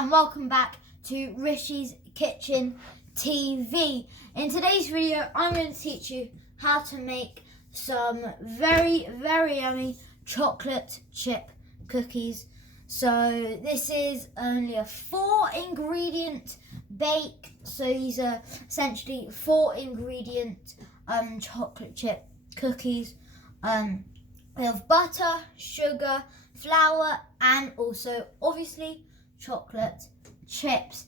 and welcome back to Rishi's Kitchen TV. In today's video, I'm going to teach you how to make some very yummy chocolate chip cookies. So this is only a 4-ingredient bake. So these are essentially 4-ingredient chocolate chip cookies. We have butter, sugar, flour, and also obviously chocolate chips.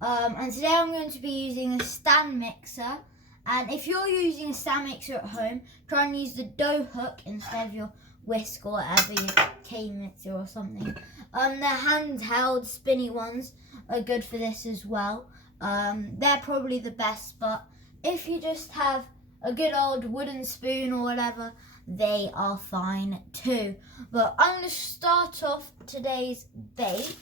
And today I'm going to be using a stand mixer. And if you're using a stand mixer at home, try and use the dough hook instead of your whisk or whatever, your cane mixer or something. The handheld spinny ones are good for this as well. They're probably the best, but if you just have a good old wooden spoon or whatever, they are fine too. But I'm going to start off today's bake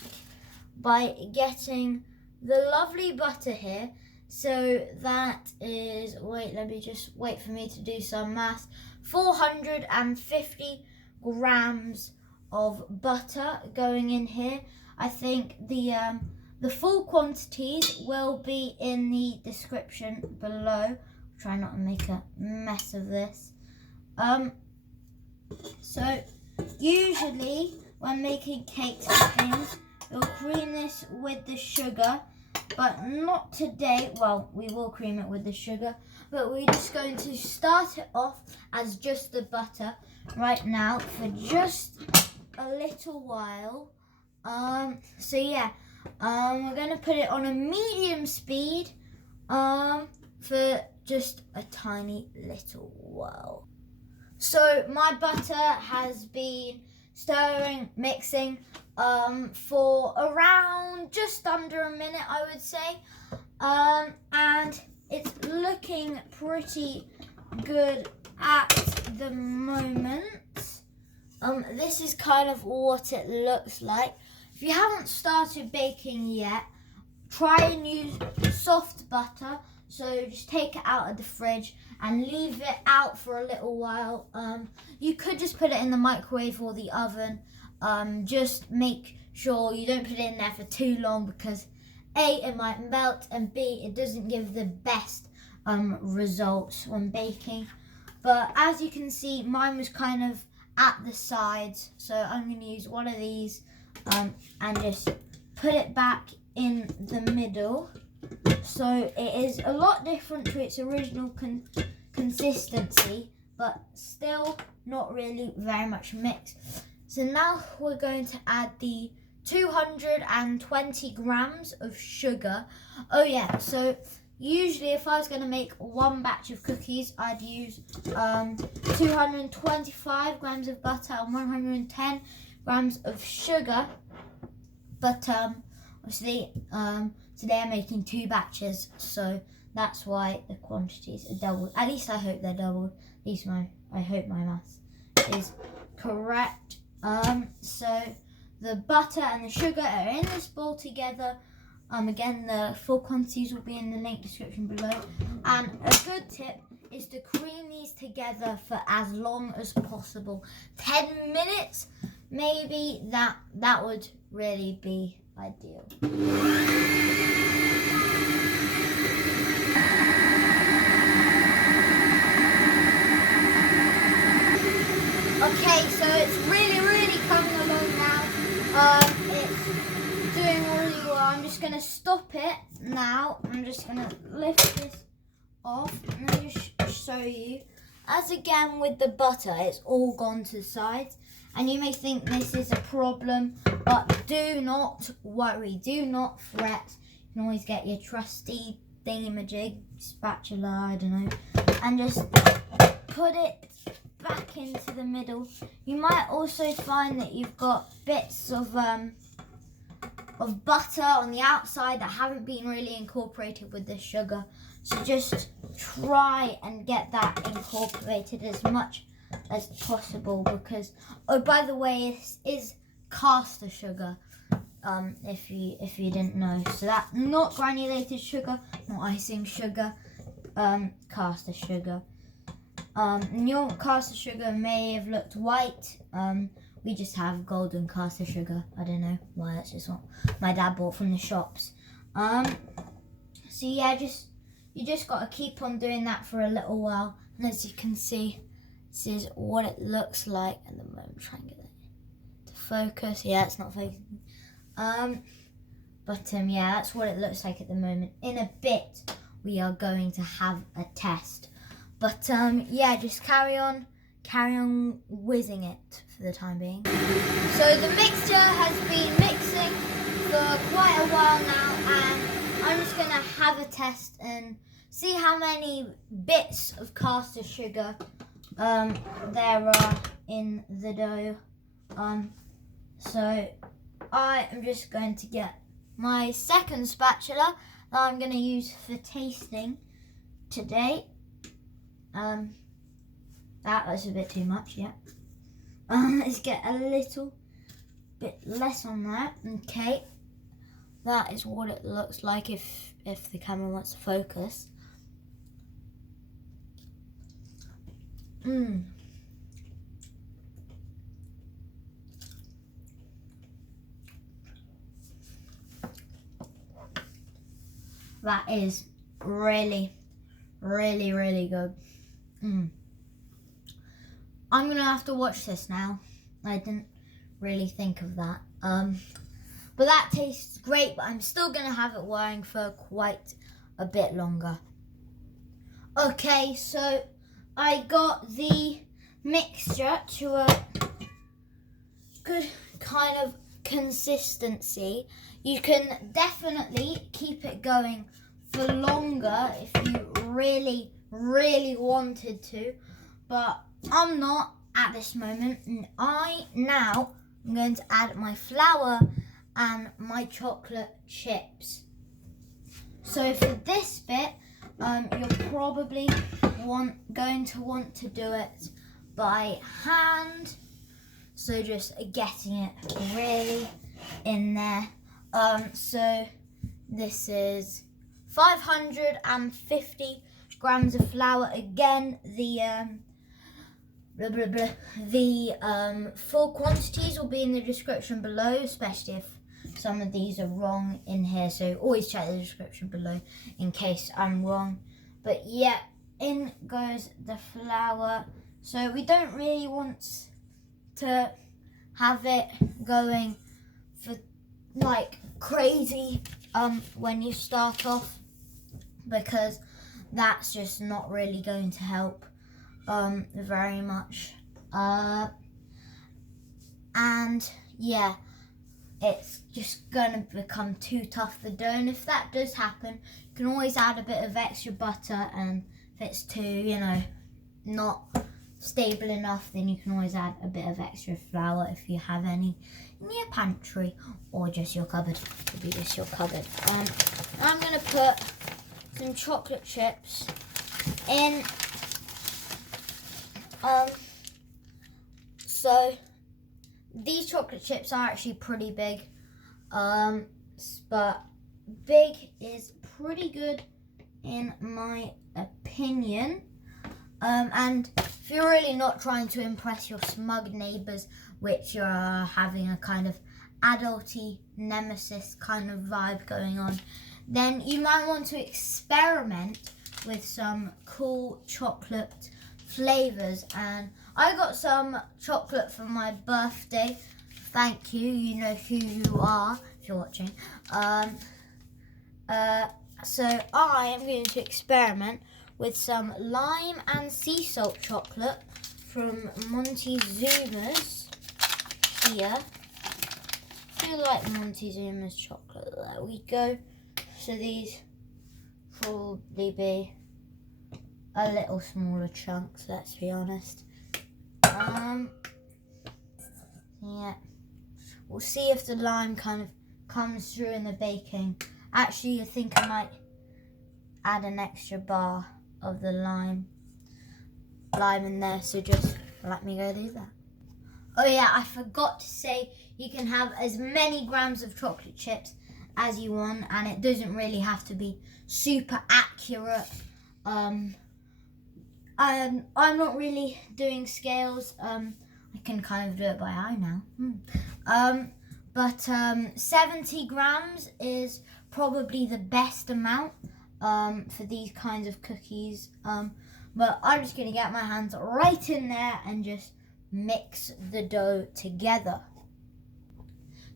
by getting the lovely butter here. So that is, let me just wait for me to do some math. 450 grams of butter going in here. I think the full quantities will be in the description below. Try not to make a mess of this. So usually when making cakes and things, we'll cream this with the sugar, but not today. Well, we will cream it with the sugar, but we're just going to start it off as just the butter right now for just a little while. So yeah, we're going to put it on a medium speed for just a tiny little while. So my butter has been mixing for around just under a minute, I would say. And it's looking pretty good at the moment. This is kind of what it looks like. If you haven't started baking yet, try and use soft butter. So just take it out of the fridge and leave it out for a little while. You could just put it in the microwave or the oven. Just make sure you don't put it in there for too long because A, it might melt, and B, it doesn't give the best results when baking. But as you can see, mine was kind of at the sides. So I'm going to use one of these and just put it back in the middle. So it is a lot different to its original consistency, but still not really very much mixed. So now we're going to add the 220 grams of sugar. Oh yeah, so usually if I was going to make one batch of cookies, I'd use 225 grams of butter and 110 grams of sugar. But obviously, today I'm making 2 batches, so that's why the quantities are doubled. At least I hope they're doubled. At least I hope my maths is correct. So the butter and the sugar are in this bowl together. Again, the full quantities will be in the link description below. And a good tip is to cream these together for as long as possible. 10 minutes, maybe. That would really be ideal. Okay, so it's really coming along now. It's doing really well. I'm just going to stop it now. I'm just going to lift this off and let me just show you. As again with the butter, it's all gone to the sides. And you may think this is a problem, but do not worry, do not fret. You can always get your trusty thingamajig, spatula, I don't know, and just put it back into the middle. You might also find that you've got bits of butter on the outside that haven't been really incorporated with the sugar. So just try and get that incorporated as much as possible because, oh, by the way, this is caster sugar, if you didn't know. So that's not granulated sugar, not icing sugar, caster sugar. Your caster sugar may have looked white we just have golden caster sugar. I don't know why, that's just what my dad bought from the shops. So yeah, you just got to keep on doing that for a little while. And as you can see, this is what it looks like at the moment. Try and get it to focus. Yeah, it's not focusing. Yeah, that's what it looks like at the moment. In a bit, we are going to have a test. But yeah, just carry on whizzing it for the time being. So the mixture has been mixing for quite a while now, and I'm just gonna have a test and see how many bits of caster sugar there are in the dough. So I am just going to get my second spatula that I'm going to use for tasting today. That was a bit too much, yeah. Let's get a little bit less on that. Okay, that is what it looks like if the camera wants to focus. That is really, really, really good. I'm gonna have to watch this now. I didn't really think of that. But that tastes great, but I'm still gonna have it wearing for quite a bit longer. Okay, so I got the mixture to a good kind of consistency. You can definitely keep it going for longer if you really, really wanted to, but I'm not at this moment. And I'm going to add my flour and my chocolate chips. So for this bit, you're probably going to want to do it by hand. So just getting it really in there. So this is 550 grams of flour. Again, the full quantities will be in the description below, especially if some of these are wrong in here. So always check the description below in case I'm wrong. But yeah, in goes the flour. So we don't really want to have it going for like crazy when you start off, because that's just not really going to help very much. And yeah, it's just gonna become too tough, the dough. And if that does happen, you can always add a bit of extra butter, and if it's too, not stable enough, then you can always add a bit of extra flour if you have any in your pantry or just your cupboard. Could be just your cupboard. I'm gonna put some chocolate chips in. So these chocolate chips are actually pretty big, but big is pretty good in my opinion. And if you're really not trying to impress your smug neighbours, which are having a kind of adulty nemesis kind of vibe going on, then you might want to experiment with some cool chocolate flavours. And I got some chocolate for my birthday. Thank you, you know who you are if you're watching. So I am going to experiment with some lime and sea salt chocolate from Montezuma's here. I feel like Montezuma's chocolate. There we go. So these probably be a little smaller chunks, let's be honest. Yeah. We'll see if the lime kind of comes through in the baking. Actually, I think I might add an extra bar of the lime in there, so just let me go do that. Oh yeah, I forgot to say you can have as many grams of chocolate chips as you want, and it doesn't really have to be super accurate. I'm not really doing scales. I can kind of do it by eye now. But 70 grams is probably the best amount for these kinds of cookies. But I'm just going to get my hands right in there and just mix the dough together.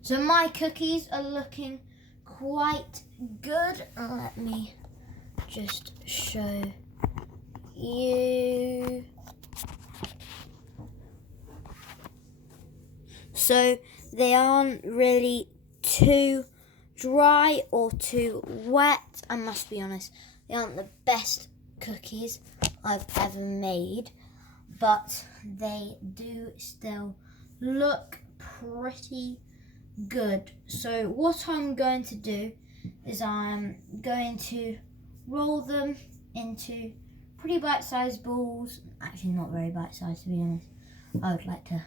So my cookies are looking quite good. Let me just show you. So they aren't really too dry or too wet. I must be honest, they aren't the best cookies I've ever made, but they do still look pretty good. So what I'm going to do is I'm going to roll them into pretty bite-sized balls. Actually, not very bite-sized, to be honest. I would like to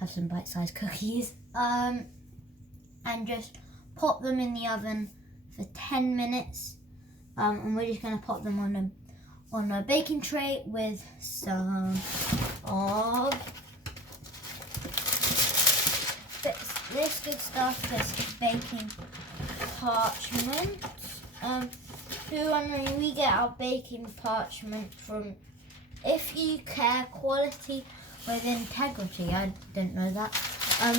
have some bite-sized cookies. And just pop them in the oven for 10 minutes. And we're just going to pop them on a baking tray with some of this good stuff, this baking parchment. We get our baking parchment from If You Care Quality with Integrity. I didn't know that.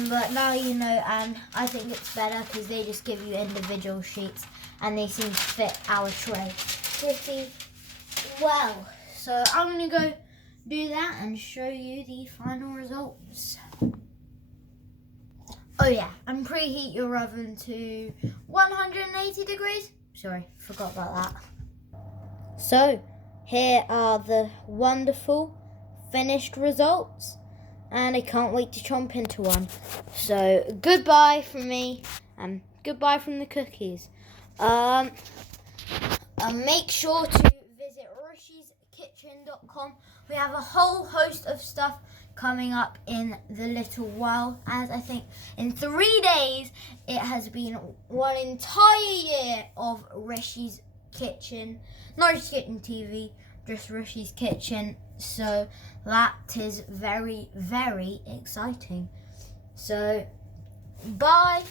But now you know, and I think it's better because they just give you individual sheets and they seem to fit our tray pretty well. So I'm going to go do that and show you the final results. Oh yeah, and preheat your oven to 180 degrees. Sorry, forgot about that. So, here are the wonderful finished results. And I can't wait to chomp into one. So, goodbye from me and goodbye from the cookies. Make sure to visit rishiskitchen.com. We have a whole host of stuff coming up in the little while, as I think in 3 days it has been one entire year of Rishi's Kitchen, not Rishi's Kitchen TV, just Rishi's Kitchen. So that is very, very exciting. So bye.